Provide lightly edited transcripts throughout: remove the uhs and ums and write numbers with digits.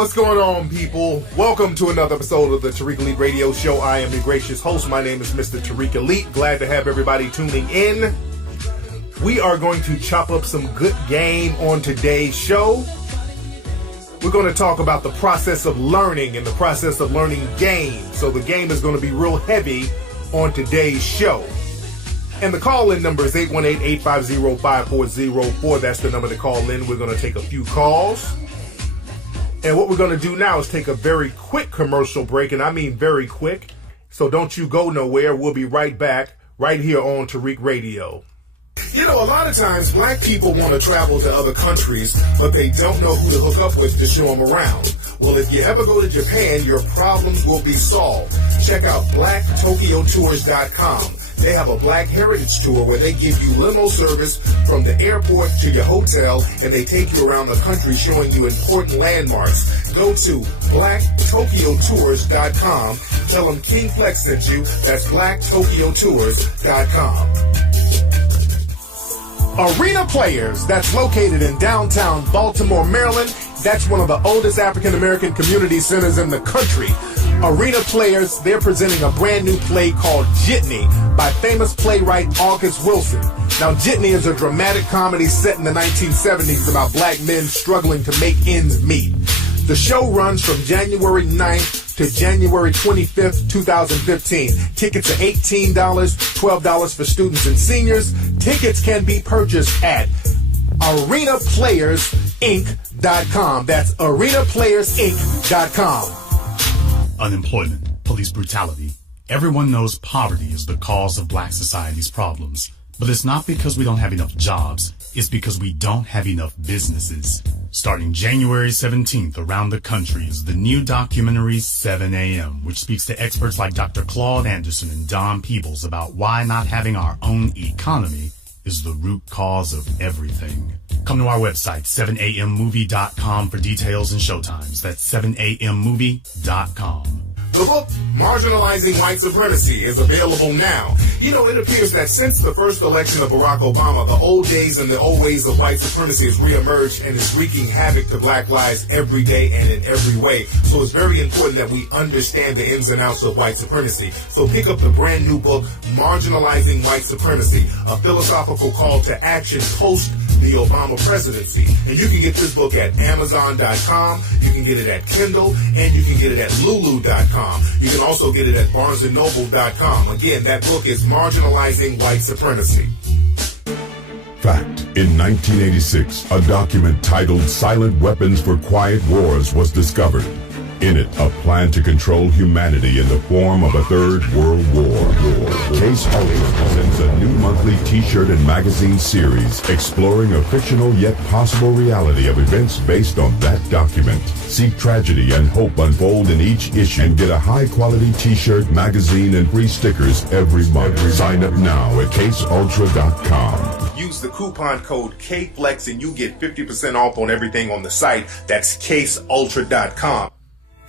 What's going on, people? Welcome to another episode of the Tariq Elite Radio Show. I am your gracious host. My name is Mr. Tariq Elite. Glad to have everybody tuning in. We are going to chop up some good game on today's show. We're going to talk about the process of learning and the process of learning game. So the game is going to be real heavy on today's show. And the call-in number is 818-850-5404. That's the number to call in. We're going to take a few calls. And what we're going to do now is take a very quick commercial break, and I mean very quick. So don't you go nowhere. We'll be right back right here on Tariq Radio. You know, a lot of times black people want to travel to other countries, but they don't know who to hook up with to show them around. Well, if you ever go to Japan, your problems will be solved. Check out blacktokyotours.com. They have a Black Heritage Tour where they give you limo service from the airport to your hotel, and they take you around the country showing you important landmarks. Go to blacktokyotours.com. Tell them King Flex sent you. That's blacktokyotours.com. Arena Players, that's located in downtown Baltimore, Maryland. That's one of the oldest African-American community centers in the country. Arena Players, they're presenting a brand new play called Jitney by famous playwright August Wilson. Now, Jitney is a dramatic comedy set in the 1970s about black men struggling to make ends meet. The show runs from January 9th to January 25th, 2015. Tickets are $18, $12 for students and seniors. Tickets can be purchased at arenaplayersinc.com. That's arenaplayersinc.com. Unemployment, police brutality. Everyone knows poverty is the cause of black society's problems. But it's not because we don't have enough jobs. It's because we don't have enough businesses. Starting January 17th around the country is the new documentary 7 a.m., which speaks to experts like Dr. Claude Anderson and Don Peebles about why not having our own economy is the root cause of everything. Come to our website, 7ammovie.com for details and showtimes. That's 7ammovie.com. The book, Marginalizing White Supremacy, is available now. You know, it appears that since the first election of Barack Obama, the old days and the old ways of white supremacy has reemerged and is wreaking havoc to black lives every day and in every way. So it's very important that we understand the ins and outs of white supremacy. So pick up the brand new book, Marginalizing White Supremacy, a philosophical call to action post the Obama presidency. And you can get this book at Amazon.com, you can get it at Kindle, and you can get it at Lulu.com. You can also get it at BarnesandNoble.com. Again, that book is Marginalizing White Supremacy. Fact. In 1986, a document titled Silent Weapons for Quiet Wars was discovered. In it, a plan to control humanity in the form of a third world war. Case Ultra presents a new monthly t-shirt and magazine series exploring a fictional yet possible reality of events based on that document. See tragedy and hope unfold in each issue and get a high-quality t-shirt, magazine, and free stickers every month. Sign up now at caseultra.com. Use the coupon code KFLEX and you get 50% off on everything on the site. That's caseultra.com.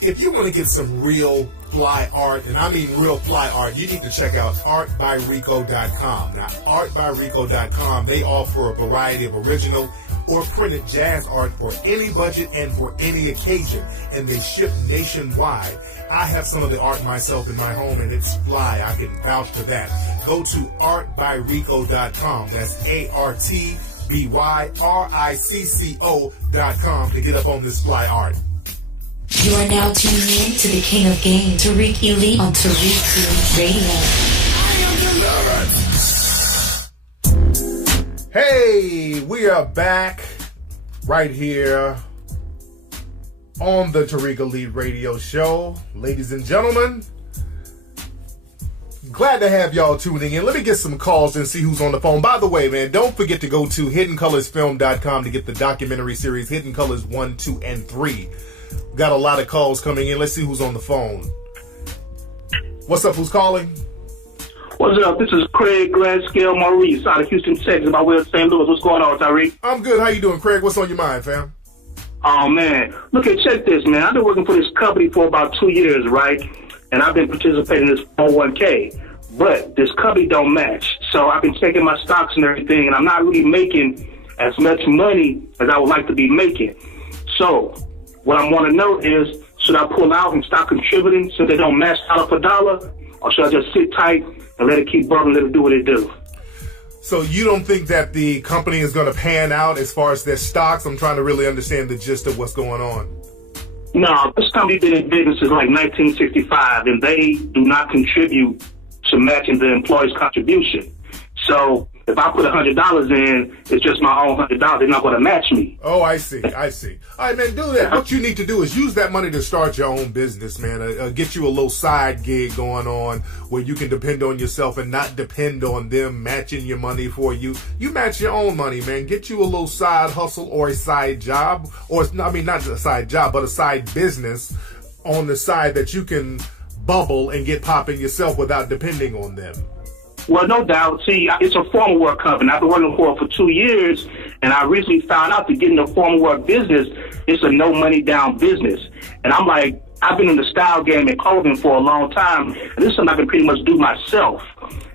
If you want to get some real fly art, and I mean real fly art, you need to check out artbyrico.com. Now, artbyrico.com, they offer a variety of original or printed jazz art for any budget and for any occasion, and they ship nationwide. I have some of the art myself in my home, and it's fly. I can vouch for that. Go to artbyrico.com. That's ARTBYRICCO.com to get up on this fly art. You are now tuning in to the King of Game, Tariq Elite on Tariq Elite Radio. Hey, we are back right here on the Tariq Elite Radio Show. Ladies and gentlemen, glad to have y'all tuning in. Let me get some calls and see who's on the phone. By the way, man, don't forget to go to hiddencolorsfilm.com to get the documentary series Hidden Colors 1, 2, and 3. Got a lot of calls coming in. Let's see who's on the phone. What's up? Who's calling? What's up? This is Craig Glasgow Maurice out of Houston, Texas, by way of St. Louis. What's going on, Tariq? I'm good. How you doing, Craig? What's on your mind, fam? Oh, man. Look, check this, man. I've been working for this company for about 2 years, right? And I've been participating in this 401k. But this company don't match. So I've been checking my stocks and everything, and I'm not really making as much money as I would like to be making. So what I want to know is, should I pull out and stop contributing so they don't match dollar for dollar, or should I just sit tight and let it keep bubbling, let it do what it do? So you don't think that the company is going to pan out as far as their stocks? I'm trying to really understand the gist of what's going on. No, this company been in business since like 1965, and they do not contribute to matching the employee's contribution. So if I put $100 in, it's just my own $100. They're not going to match me. Oh, I see. All right, man, do that. What you need to do is use that money to start your own business, man. Get you a little side gig going on where you can depend on yourself and not depend on them matching your money for you. You match your own money, man. Get you a little side hustle or a side job, or not a side job, but a side business on the side that you can bubble and get popping yourself without depending on them. Well, no doubt. See, it's a formal work company. I've been working for 2 years, and I recently found out that getting a formal work business is a no money down business. And I'm like, I've been in the style game and clothing for a long time, and this is something I can pretty much do myself.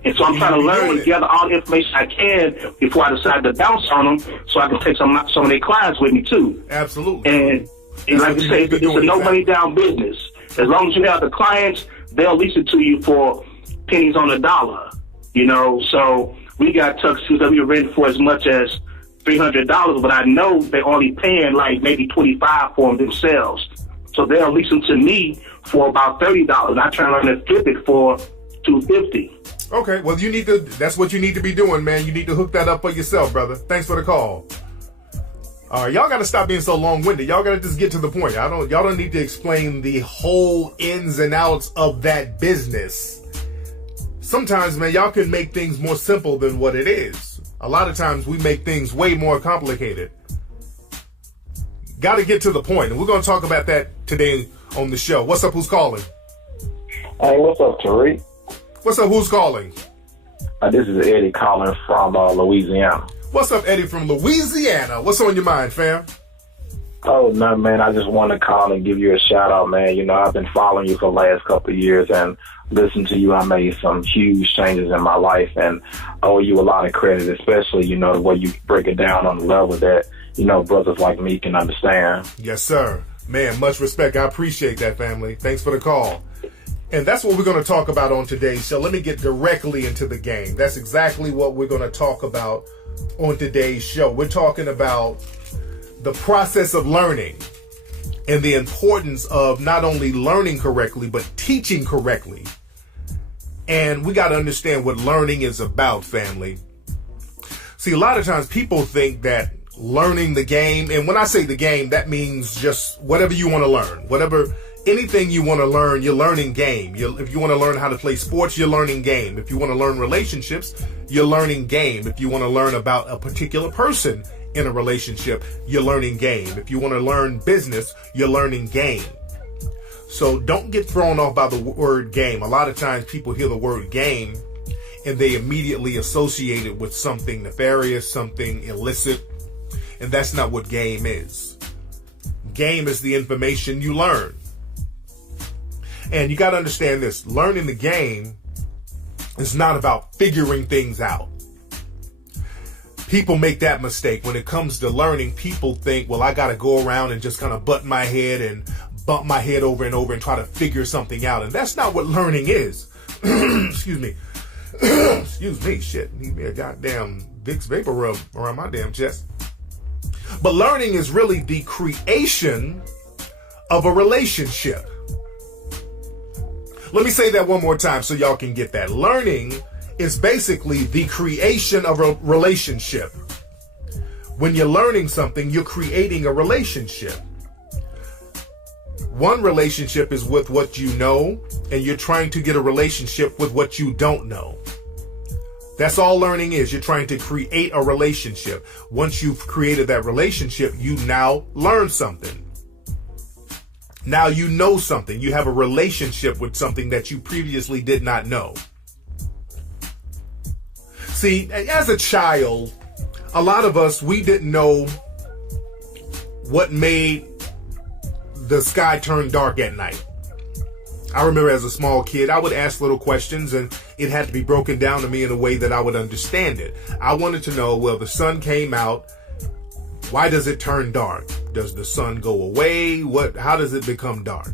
And so I'm trying to learn and gather all the information I can before I decide to bounce on them, so I can take some of their clients with me too. Absolutely. And like I say, it's a no money down business. As long as you have the clients, they'll lease it to you for pennies on the dollar. You know, so we got tuxedos that we were renting for as much as $300, but I know they're only paying like maybe $25 for them themselves. So they'll lease them to me for about $30. I turn around and flip it for $250. Okay, well, that's what you need to be doing, man. You need to hook that up for yourself, brother. Thanks for the call. All right, y'all got to stop being so long-winded. Y'all got to just get to the point. Y'all don't need to explain the whole ins and outs of that business. Sometimes, man, y'all can make things more simple than what it is. A lot of times we make things way more complicated. Got to get to the point, and we're going to talk about that today on the show. What's up? Who's calling? Hey, what's up, Tariq? What's up? Who's calling? This is Eddie calling from Louisiana. What's up, Eddie from Louisiana? What's on your mind, fam? Oh, no, man, I just want to call and give you a shout-out, man. You know, I've been following you for the last couple of years, and listening to you, I made some huge changes in my life, and I owe you a lot of credit, especially, you know, the way you break it down on the level that, you know, brothers like me can understand. Yes, sir. Man, much respect. I appreciate that, family. Thanks for the call. And that's what we're going to talk about on today's show. Let me get directly into the game. That's exactly what we're going to talk about on today's show. We're talking about the process of learning and the importance of not only learning correctly, but teaching correctly. And we got to understand what learning is about, family. See, a lot of times people think that learning the game, and when I say the game, that means just whatever you want to learn, anything you want to learn, you're learning game. If you want to learn how to play sports, you're learning game. If you want to learn relationships, you're learning game. If you want to learn about a particular person in a relationship, you're learning game. If you want to learn business, you're learning game. So don't get thrown off by the word game. A lot of times people hear the word game and they immediately associate it with something nefarious, something illicit, and that's not what game is. Game is the information you learn. And you got to understand this. Learning the game is not about figuring things out. People make that mistake. When it comes to learning, people think, well, I got to go around and just kind of butt my head and bump my head over and over and try to figure something out. And that's not what learning is. Excuse me. Excuse me. Shit. Need me a goddamn Vicks vapor rub around my damn chest. But learning is really the creation of a relationship. Let me say that one more time so y'all can get that. Learning is basically the creation of a relationship. When you're learning something, you're creating a relationship. One relationship is with what you know, and you're trying to get a relationship with what you don't know. That's all learning is. You're trying to create a relationship. Once you've created that relationship, you now learn something. Now you know something. You have a relationship with something that you previously did not know. See, as a child, a lot of us, we didn't know what made the sky turn dark at night. I remember as a small kid, I would ask little questions and it had to be broken down to me in a way that I would understand it. I wanted to know, well, the sun came out. Why does it turn dark? Does the sun go away? How does it become dark?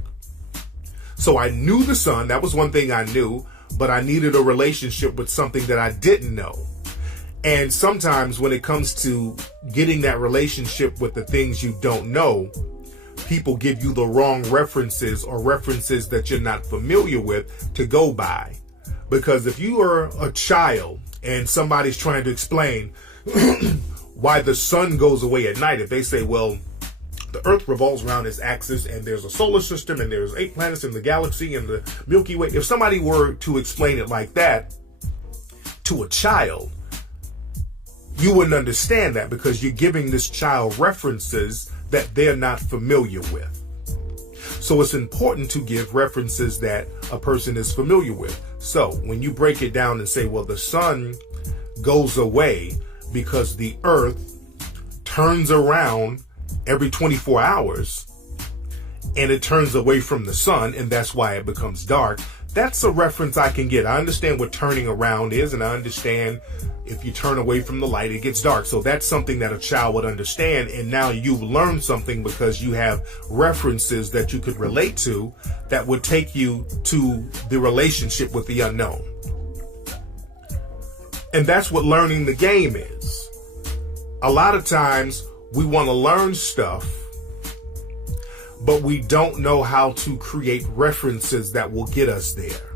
So I knew the sun. That was one thing I knew, but I needed a relationship with something that I didn't know. And sometimes when it comes to getting that relationship with the things you don't know, people give you the wrong references or references that you're not familiar with to go by. Because if you are a child and somebody's trying to explain why the sun goes away at night, if they say, well, the earth revolves around its axis and there's a solar system and there's 8 planets in the galaxy and the Milky Way. If somebody were to explain it like that to a child, you wouldn't understand that, because you're giving this child references that they're not familiar with. So it's important to give references that a person is familiar with. So when you break it down and say, well, the sun goes away because the earth turns around every 24 hours and it turns away from the sun, and that's why it becomes dark. That's a reference I can get. I understand what turning around is, and I understand if you turn away from the light, it gets dark. So that's something that a child would understand. And now you've learned something because you have references that you could relate to that would take you to the relationship with the unknown. And that's what learning the game is. A lot of times we want to learn stuff, but we don't know how to create references that will get us there.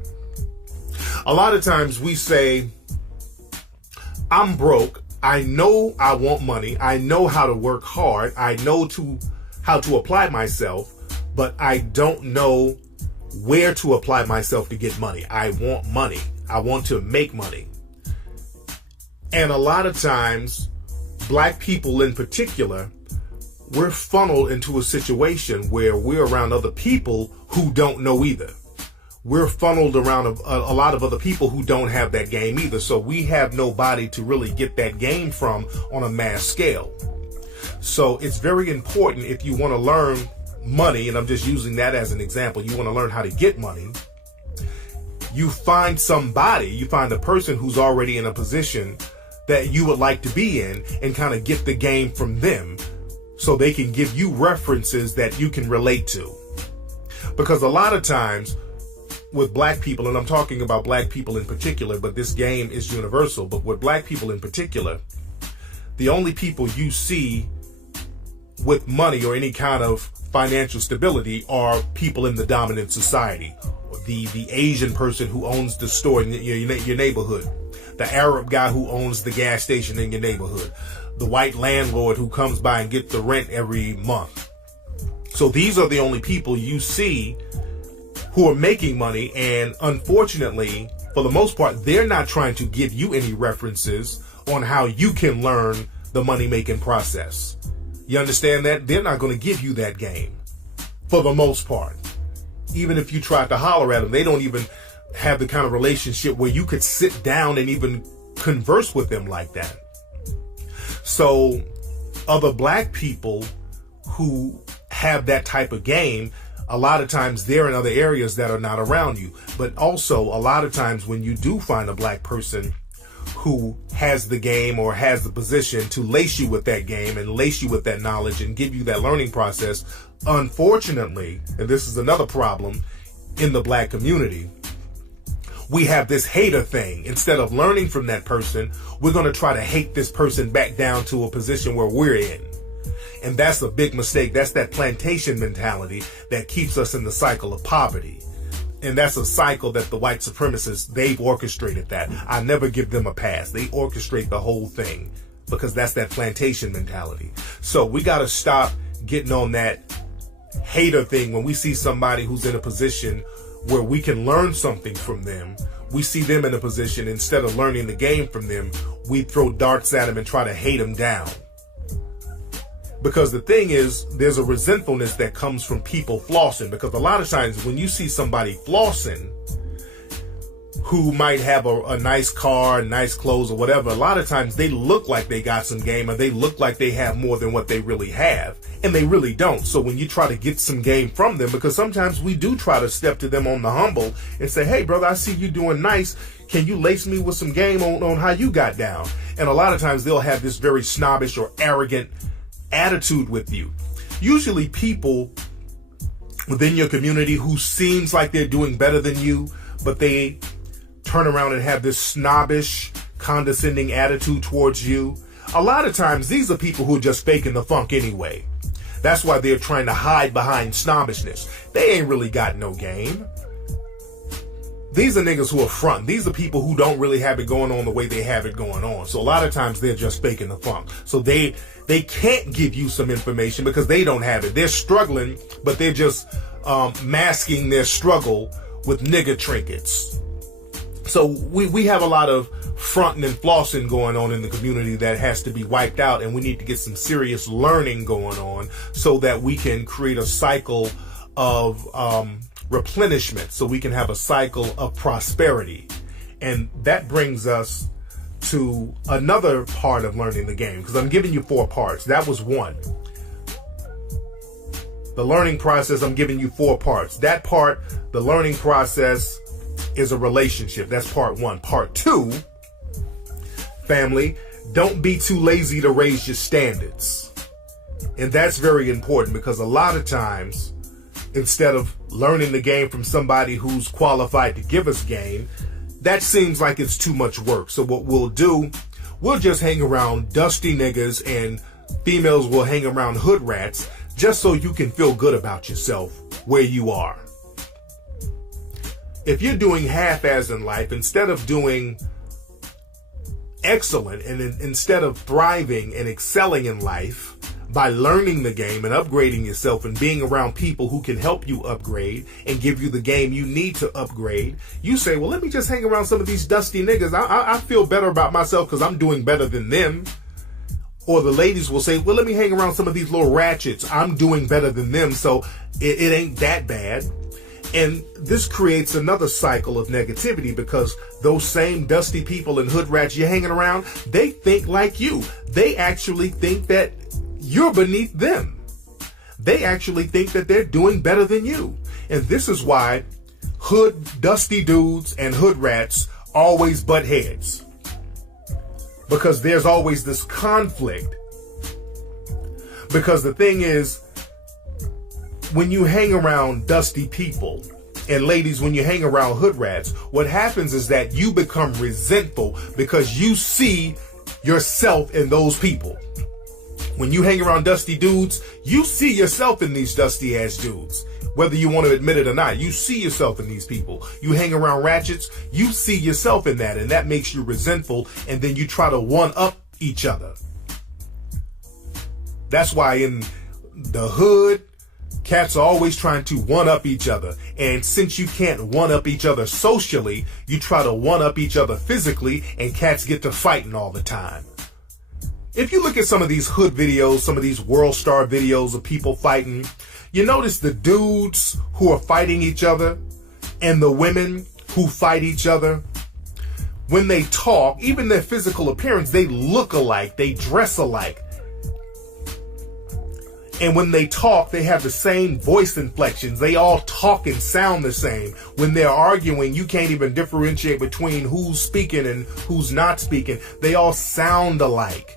A lot of times we say, I'm broke. I know I want money. I know how to work hard. I know how to apply myself, but I don't know where to apply myself to get money. I want money. I want to make money. And a lot of times, Black people in particular, we're funneled into a situation where we're around other people who don't know either. We're funneled around a lot of other people who don't have that game either. So we have nobody to really get that game from on a mass scale. So it's very important, if you want to learn money, and I'm just using that as an example, you want to learn how to get money, you find a person who's already in a position that you would like to be in, and kind of get the game from them so they can give you references that you can relate to. Because a lot of times with Black people, and I'm talking about Black people in particular, but this game is universal, but with Black people in particular, the only people you see with money or any kind of financial stability are people in the dominant society. The Asian person who owns the store in your neighborhood. The Arab guy who owns the gas station in your neighborhood. The white landlord who comes by and gets the rent every month. So these are the only people you see who are making money, and unfortunately, for the most part, they're not trying to give you any references on how you can learn the money-making process. You understand that? They're not going to give you that game, for the most part. Even if you try to holler at them, they don't even have the kind of relationship where you could sit down and even converse with them like that. So other Black people who have that type of game, a lot of times they're in other areas that are not around you. But also a lot of times when you do find a Black person who has the game or has the position to lace you with that game and lace you with that knowledge and give you that learning process, unfortunately, and this is another problem in the Black community, we have this hater thing. Instead of learning from that person, we're going to try to hate this person back down to a position where we're in. And that's a big mistake. That's that plantation mentality that keeps us in the cycle of poverty. And that's a cycle that the white supremacists, they've orchestrated that. I never give them a pass. They orchestrate the whole thing because that's that plantation mentality. So we got to stop getting on that hater thing when we see somebody who's in a position where we can learn something from them. We see them in a position, instead of learning the game from them, we throw darts at them and try to hate them down. Because the thing is, there's a resentfulness that comes from people flossing. Because a lot of times when you see somebody flossing who might have a nice car, nice clothes or whatever, a lot of times they look like they got some game, or they look like they have more than what they really have. And they really don't. So when you try to get some game from them, because sometimes we do try to step to them on the humble and say, hey, brother, I see you doing nice. Can you lace me with some game on how you got down? And a lot of times they'll have this very snobbish or arrogant attitude with you. usually people within your community who seems like they're doing better than you, but they turn around and have this snobbish, condescending attitude towards you. A lot of times, these are people who are just faking the funk anyway. That's why they're trying to hide behind snobbishness. They ain't really got no game. These are niggas who are front. These are people who don't really have it going on the way they have it going on. So a lot of times they're just faking the funk. So they can't give you some information because they don't have it. They're struggling, but they're just masking their struggle with nigga trinkets. So we have a lot of fronting and flossing going on in the community that has to be wiped out, and we need to get some serious learning going on so that we can create a cycle of replenishment, so we can have a cycle of prosperity. And that brings us to another part of learning the game, because I'm giving you 4 parts. That was 1. The learning process, I'm giving you 4 parts. That part, the learning process, is a relationship. That's part 1. Part 2, family, don't be too lazy to raise your standards. And that's very important, because a lot of times, instead of learning the game from somebody who's qualified to give us game, that seems like it's too much work. So what we'll do, we'll just hang around dusty niggas, and females will hang around hood rats, just so you can feel good about yourself where you are. If you're doing half-ass in life, instead of doing excellent, and instead of thriving and excelling in life by learning the game and upgrading yourself and being around people who can help you upgrade and give you the game you need to upgrade, you say, well, let me just hang around some of these dusty niggas. I feel better about myself because I'm doing better than them. Or the ladies will say, well, let me hang around some of these little ratchets. I'm doing better than them, so it ain't that bad. And this creates another cycle of negativity, because those same dusty people and hood rats you're hanging around, they think like you. They actually think that you're beneath them. They actually think that they're doing better than you. And this is why dusty dudes and hood rats always butt heads. Because there's always this conflict. Because the thing is, when you hang around dusty people, and ladies, when you hang around hood rats, what happens is that you become resentful because you see yourself in those people. When you hang around dusty dudes, you see yourself in these dusty ass dudes. Whether you want to admit it or not, you see yourself in these people. You hang around ratchets, you see yourself in that, and that makes you resentful, and then you try to one-up each other. That's why in the hood, cats are always trying to one-up each other. And since you can't one-up each other socially, you try to one-up each other physically, and cats get to fighting all the time. If you look at some of these hood videos, some of these world star videos of people fighting, you notice the dudes who are fighting each other and the women who fight each other, when they talk, even their physical appearance, they look alike, they dress alike. And when they talk, they have the same voice inflections. They all talk and sound the same. When they're arguing, you can't even differentiate between who's speaking and who's not speaking. They all sound alike.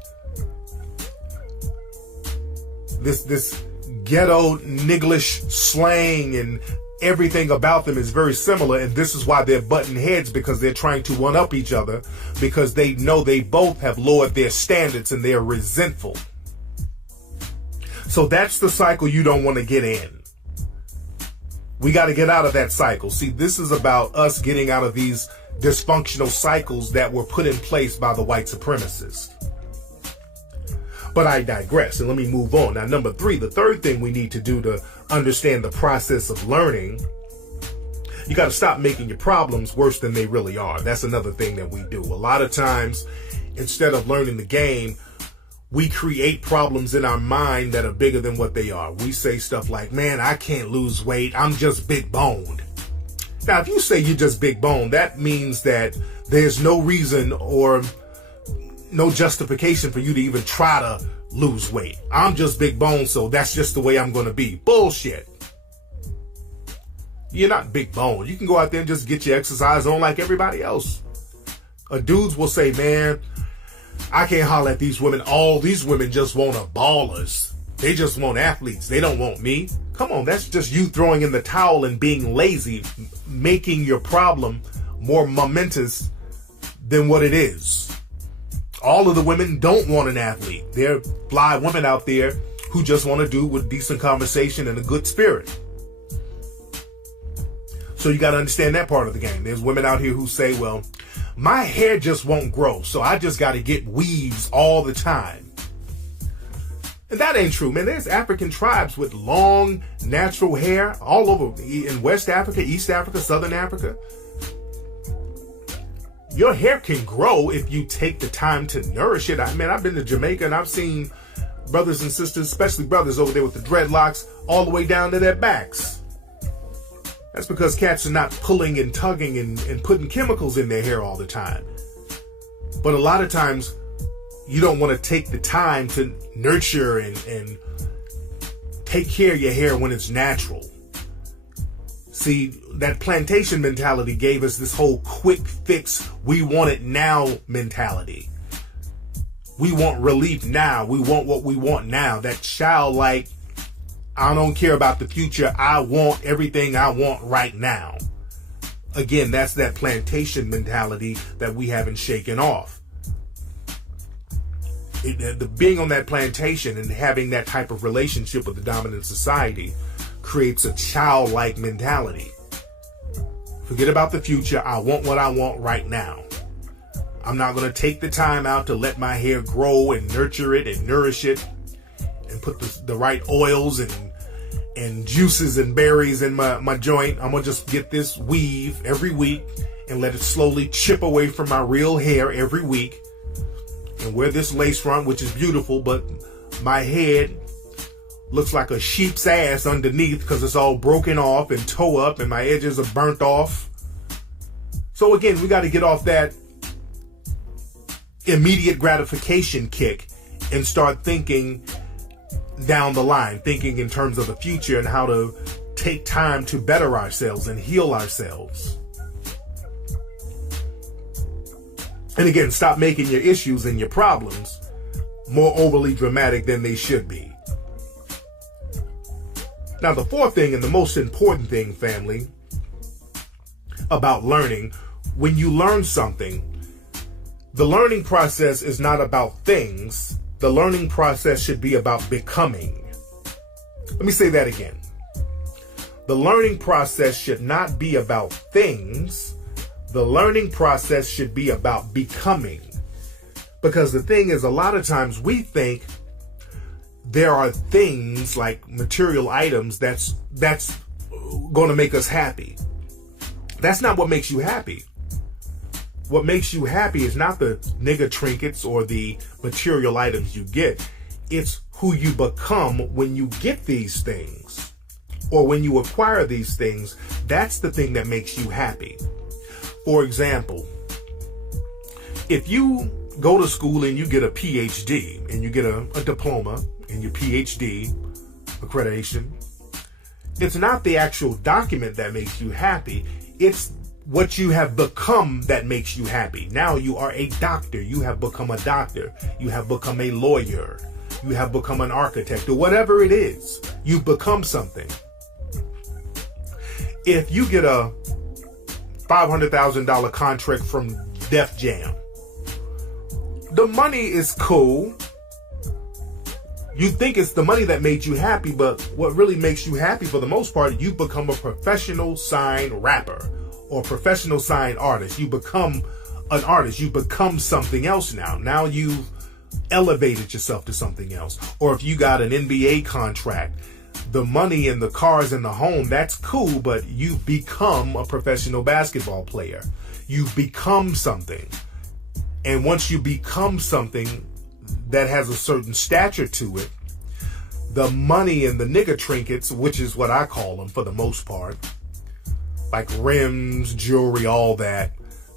This ghetto nigglish slang and everything about them is very similar, and this is why they're butting heads, because they're trying to one up each other, because they know they both have lowered their standards and they're resentful. So that's the cycle you don't want to get in. We got to get out of that cycle. See, this is about us getting out of these dysfunctional cycles that were put in place by the white supremacists. But I digress, and let me move on. Now, number 3, the third thing we need to do to understand the process of learning, you got to stop making your problems worse than they really are. That's another thing that we do. A lot of times, instead of learning the game, we create problems in our mind that are bigger than what they are. We say stuff like, man, I can't lose weight. I'm just big boned. Now, if you say you're just big boned, that means that there's no reason or no justification for you to even try to lose weight. I'm just big boned, so that's just the way I'm going to be. Bullshit. You're not big boned. You can go out there and just get your exercise on like everybody else. Dudes will say, man, I can't holler at these women. All these women just want a ballers. They just want athletes. They don't want me. Come on, that's just you throwing in the towel and being lazy, making your problem more momentous than what it is. All of the women don't want an athlete. There are fly women out there who just want to do with decent conversation and a good spirit. So you got to understand that part of the game. There's women out here who say, well, my hair just won't grow, so I just got to get weaves all the time. And that ain't true, man. There's African tribes with long, natural hair all over in West Africa, East Africa, Southern Africa. Your hair can grow if you take the time to nourish it. I mean, I've been to Jamaica and I've seen brothers and sisters, especially brothers over there with the dreadlocks all the way down to their backs. That's because cats are not pulling and tugging and putting chemicals in their hair all the time. But a lot of times, you don't want to take the time to nurture and take care of your hair when it's natural. See, that plantation mentality gave us this whole quick fix, we want it now mentality. We want relief now. We want what we want now. That childlike, I don't care about the future. I want everything I want right now. Again, that's that plantation mentality that we haven't shaken off. Being on that plantation and having that type of relationship with the dominant society creates a childlike mentality. Forget about the future. I want what I want right now. I'm not going to take the time out to let my hair grow and nurture it and nourish it and put the right oils and juices and berries in my joint. I'm going to just get this weave every week and let it slowly chip away from my real hair every week. And wear this lace front, which is beautiful, but my head looks like a sheep's ass underneath because it's all broken off and toe up and my edges are burnt off. So again, we got to get off that immediate gratification kick and start thinking down the line, thinking in terms of the future and how to take time to better ourselves and heal ourselves. And again, stop making your issues and your problems more overly dramatic than they should be. Now, the fourth thing and the most important thing, family, about learning, when you learn something, the learning process is not about things. The learning process should be about becoming. Let me say that again. The learning process should not be about things. The learning process should be about becoming. Because the thing is, a lot of times we think there are things like material items that's going to make us happy. That's not what makes you happy. What makes you happy is not the nigga trinkets or the material items you get. It's who you become when you get these things or when you acquire these things. That's the thing that makes you happy. For example, if you go to school and you get a PhD and you get a diploma and your PhD accreditation, it's not the actual document that makes you happy. It's what you have become that makes you happy. Now you are a doctor. You have become a doctor. You have become a lawyer. You have become an architect or whatever it is. You've become something. If you get a $500,000 contract from Def Jam, the money is cool. You think it's the money that made you happy, but what really makes you happy for the most part, you've become a professional sign rapper or professional sign artist. You become an artist. You become something else now. Now you've elevated yourself to something else. Or if you got an NBA contract, the money and the cars and the home, that's cool, but you've become a professional basketball player. You've become something. And once you become something that has a certain stature to it, the money and the nigga trinkets, which is what I call them for the most part, like rims, jewelry, all that,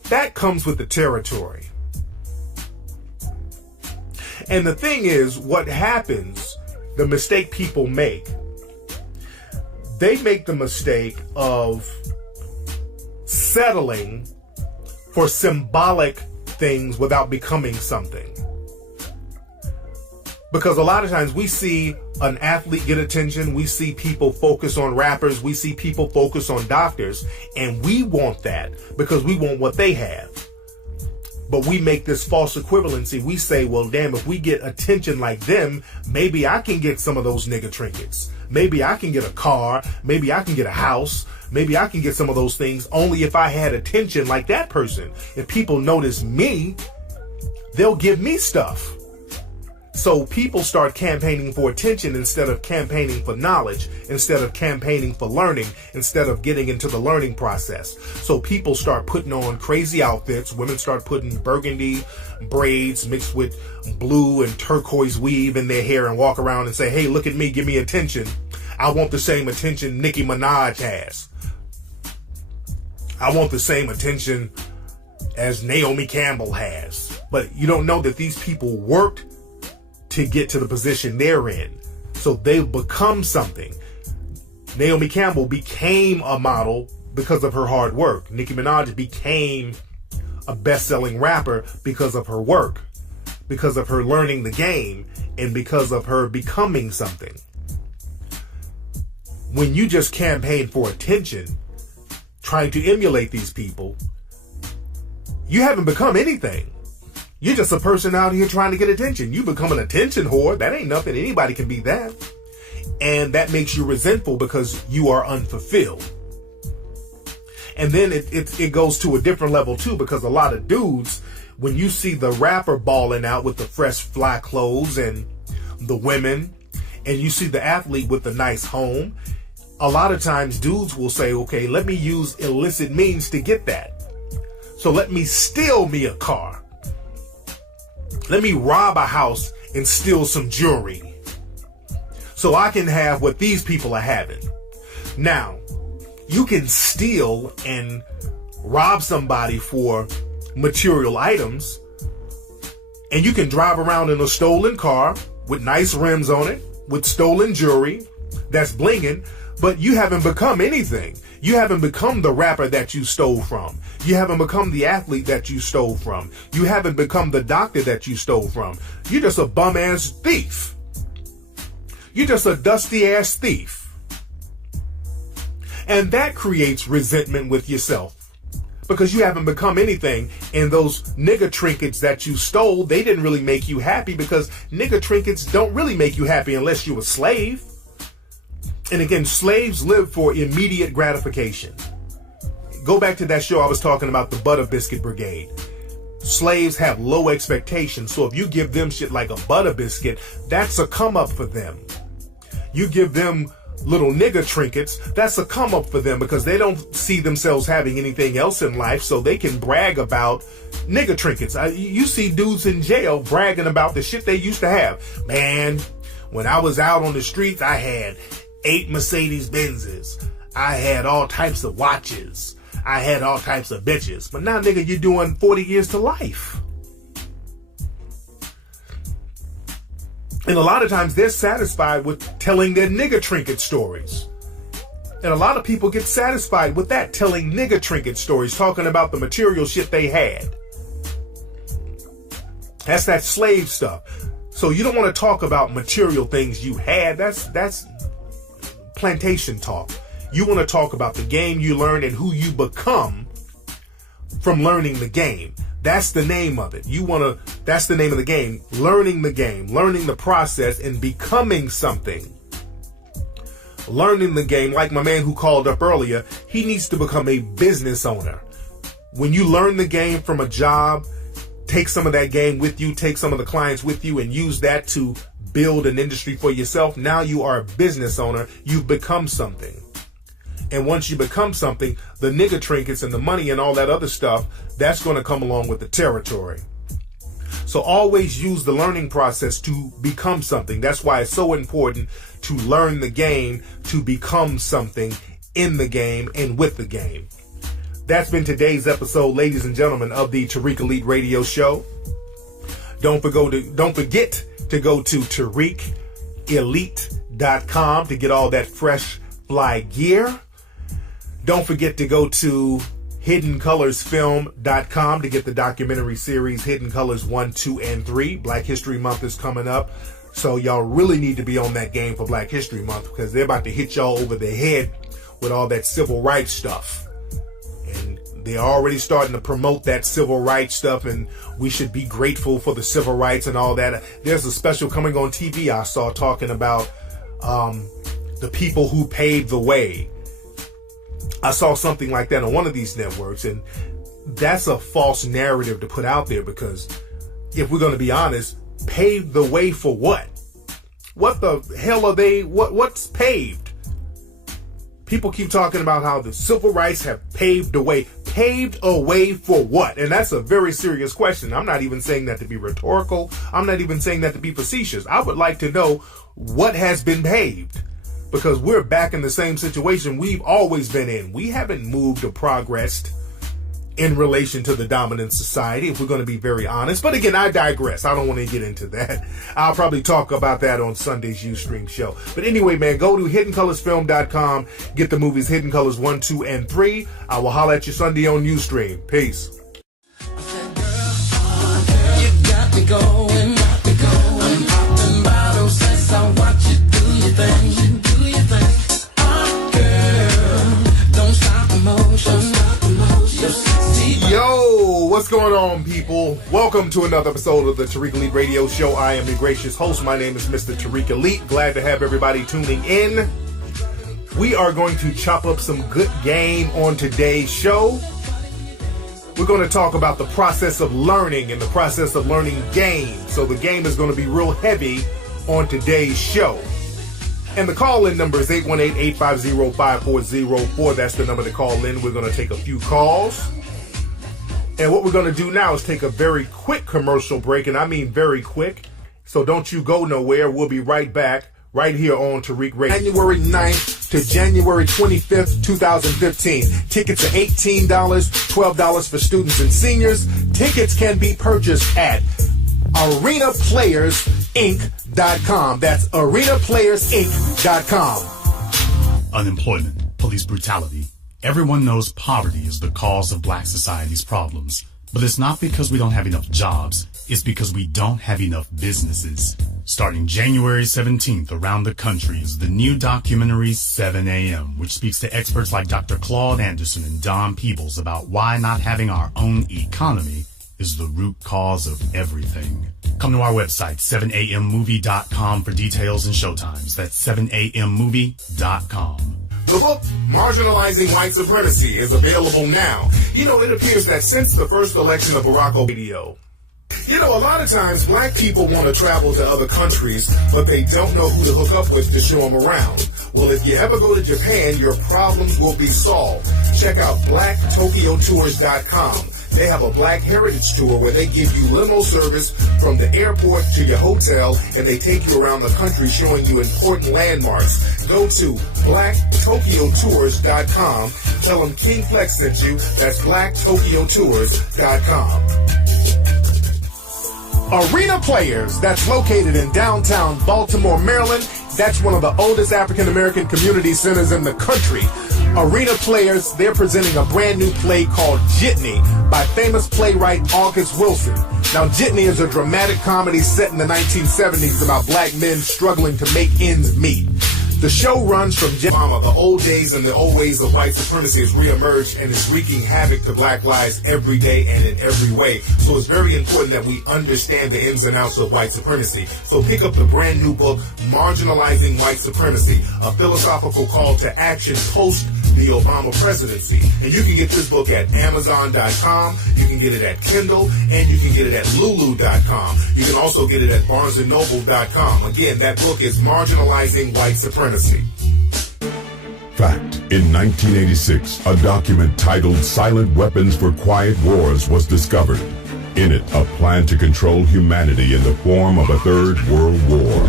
that comes with the territory. And the thing is, what happens, the mistake people make, they make the mistake of settling for symbolic things without becoming something. Because a lot of times we see an athlete get attention. We see people focus on rappers. We see people focus on doctors. And we want that because we want what they have. But we make this false equivalency. We say, well, damn, if we get attention like them, maybe I can get some of those nigga trinkets. Maybe I can get a car. Maybe I can get a house. Maybe I can get some of those things only if I had attention like that person. If people notice me, they'll give me stuff. So people start campaigning for attention instead of campaigning for knowledge, instead of campaigning for learning, instead of getting into the learning process. So people start putting on crazy outfits. Women start putting burgundy braids mixed with blue and turquoise weave in their hair and walk around and say, hey, look at me, give me attention. I want the same attention Nicki Minaj has. I want the same attention as Naomi Campbell has. But you don't know that these people worked to get to the position they're in. So they've become something. Naomi Campbell became a model because of her hard work. Nicki Minaj became a best-selling rapper because of her work, because of her learning the game, and because of her becoming something. When you just campaign for attention, trying to emulate these people, you haven't become anything. You're just a person out here trying to get attention. You become an attention whore. That ain't nothing. Anybody can be that. And that makes you resentful because you are unfulfilled. And then it goes to a different level too, because a lot of dudes, when you see the rapper balling out with the fresh fly clothes and the women, and you see the athlete with the nice home, a lot of times dudes will say, okay, let me use illicit means to get that. So let me steal me a car. Let me rob a house and steal some jewelry so I can have what these people are having. Now, you can steal and rob somebody for material items, and you can drive around in a stolen car with nice rims on it, with stolen jewelry that's blinging, but you haven't become anything. You haven't become the rapper that you stole from. You haven't become the athlete that you stole from. You haven't become the doctor that you stole from. You're just a bum-ass thief. You're just a dusty-ass thief. And that creates resentment with yourself because you haven't become anything. And those nigga trinkets that you stole, they didn't really make you happy because nigga trinkets don't really make you happy unless you're a slave. And again, slaves live for immediate gratification. Go back to that show I was talking about, the Butter Biscuit Brigade. Slaves have low expectations. So if you give them shit like a butter biscuit, that's a come up for them. You give them little nigga trinkets, that's a come up for them because they don't see themselves having anything else in life, so they can brag about nigga trinkets. You see dudes in jail bragging about the shit they used to have. Man, when I was out on the streets, I had 8 Mercedes Benzes. I had all types of watches. I had all types of bitches. But now, nigga, you're doing 40 years to life. And a lot of times they're satisfied with telling their nigga trinket stories. And a lot of people get satisfied with that, telling nigga trinket stories, talking about the material shit they had. That's that slave stuff. So you don't want to talk about material things you had. That's plantation talk. You want to talk about the game you learned and who you become from learning the game. That's the name of it. That's the name of the game. Learning the game, learning the process and becoming something. Learning the game, like my man who called up earlier, he needs to become a business owner. When you learn the game from a job, take some of that game with you, take some of the clients with you and use that to build an industry for yourself. Now you are a business owner. You've become something. And once you become something, the nigga trinkets and the money and all that other stuff, that's going to come along with the territory. So always use the learning process to become something. That's why it's so important to learn the game, to become something in the game and with the game. That's been today's episode, ladies and gentlemen, of the Tariq Elite Radio Show. Don't forget to go to TariqElite.com to get all that fresh fly gear. Don't forget to go to HiddenColorsFilm.com to get the documentary series Hidden Colors 1, 2, and 3. Black History Month is coming up. So y'all really need to be on that game for Black History Month, because they're about to hit y'all over the head with all that civil rights stuff. And they're already starting to promote that civil rights stuff, and we should be grateful for the civil rights and all that. There's a special coming on TV I saw talking about the people who paved the way. I saw something like that on one of these networks, and that's a false narrative to put out there, because if we're going to be honest, paved the way for what? What the hell are they? What's paved? People keep talking about how the civil rights have paved the way. Paved a way for what? And that's a very serious question. I'm not even saying that to be rhetorical. I'm not even saying that to be facetious. I would like to know what has been paved, because we're back in the same situation we've always been in. We haven't moved or progressed in relation to the dominant society, if we're going to be very honest. But again, I digress. I don't want to get into that. I'll probably talk about that on Sunday's Ustream show. But anyway, man, go to HiddenColorsFilm.com. Get the movies Hidden Colors 1, 2, and 3. I will holler at you Sunday on Ustream. Peace. You got me going. I'm popping bottles as I watch you do your thing. Girl, don't stop the motion. Yo, what's going on, people? Welcome to another episode of the Tariq Elite Radio Show. I am the gracious host. My name is Mr. Tariq Elite. Glad to have everybody tuning in. We are going to chop up some good game on today's show. We're going to talk about the process of learning and the process of learning game. So the game is going to be real heavy on today's show. And the call-in number is 818-850-5404. That's the number to call in. We're going to take a few calls. And what we're going to do now is take a very quick commercial break, and I mean very quick. So don't you go nowhere. We'll be right back, right here on Tariq Radio. January 9th to January 25th, 2015. Tickets are $18, $12 for students and seniors. Tickets can be purchased at ArenaPlayersInc.com. That's ArenaPlayersInc.com. Unemployment, police brutality. Everyone knows poverty is the cause of Black society's problems. But it's not because we don't have enough jobs. It's because we don't have enough businesses. Starting January 17th around the country is the new documentary 7 a.m., which speaks to experts like Dr. Claude Anderson and Don Peebles about why not having our own economy is the root cause of everything. Come to our website, 7ammovie.com, for details and showtimes. That's 7ammovie.com. The book, Marginalizing White Supremacy, is available now. You know, it appears that since the first election of Barack Obama, you know, a lot of times black people want to travel to other countries, but they don't know who to hook up with to show them around. Well, if you ever go to Japan, your problems will be solved. Check out BlackTokyoTours.com. They have a Black Heritage Tour where they give you limo service from the airport to your hotel, and they take you around the country showing you important landmarks. Go to BlackTokyoTours.com. Tell them King Flex sent you. That's BlackTokyoTours.com. Arena Players, that's located in downtown Baltimore, Maryland. That's one of the oldest African-American community centers in the country. Arena Players, they're presenting a brand new play called Jitney by famous playwright August Wilson. Now, Jitney is a dramatic comedy set in the 1970s about black men struggling to make ends meet. The show runs from Obama. The old days and the old ways of white supremacy has reemerged and is wreaking havoc to black lives every day and in every way. So it's very important that we understand the ins and outs of white supremacy. So pick up the brand new book, Marginalizing White Supremacy, a philosophical call to action post the Obama presidency. And you can get this book at Amazon.com, you can get it at Kindle, and you can get it at Lulu.com. You can also get it at BarnesandNoble.com. Again, that book is Marginalizing White Supremacy. Fact. In 1986, a document titled Silent Weapons for Quiet Wars was discovered. In it, a plan to control humanity in the form of a third world war.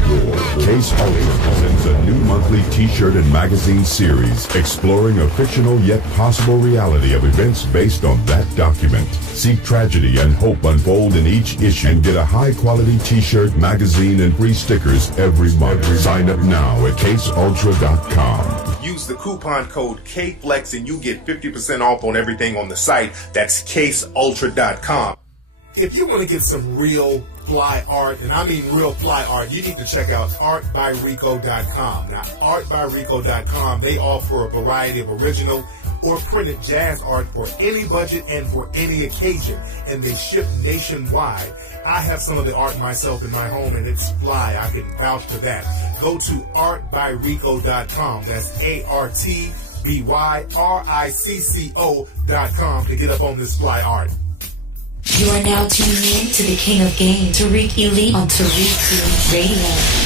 Case Ultra presents a new monthly t-shirt and magazine series exploring a fictional yet possible reality of events based on that document. See tragedy and hope unfold in each issue and get a high-quality t-shirt, magazine, and free stickers every month. Sign up now at CaseUltra.com. Use the coupon code KFLEX and you get 50% off on everything on the site. That's CaseUltra.com. If you want to get some real fly art, and I mean real fly art, you need to check out artbyrico.com. Now, artbyrico.com, they offer a variety of original or printed jazz art for any budget and for any occasion, and they ship nationwide. I have some of the art myself in my home, and it's fly. I can vouch for that. Go to artbyrico.com. That's ARTBYRICCO.com to get up on this fly art. You are now tuning in to the King of Game, Tariq Elite on Tariq Elite Radio.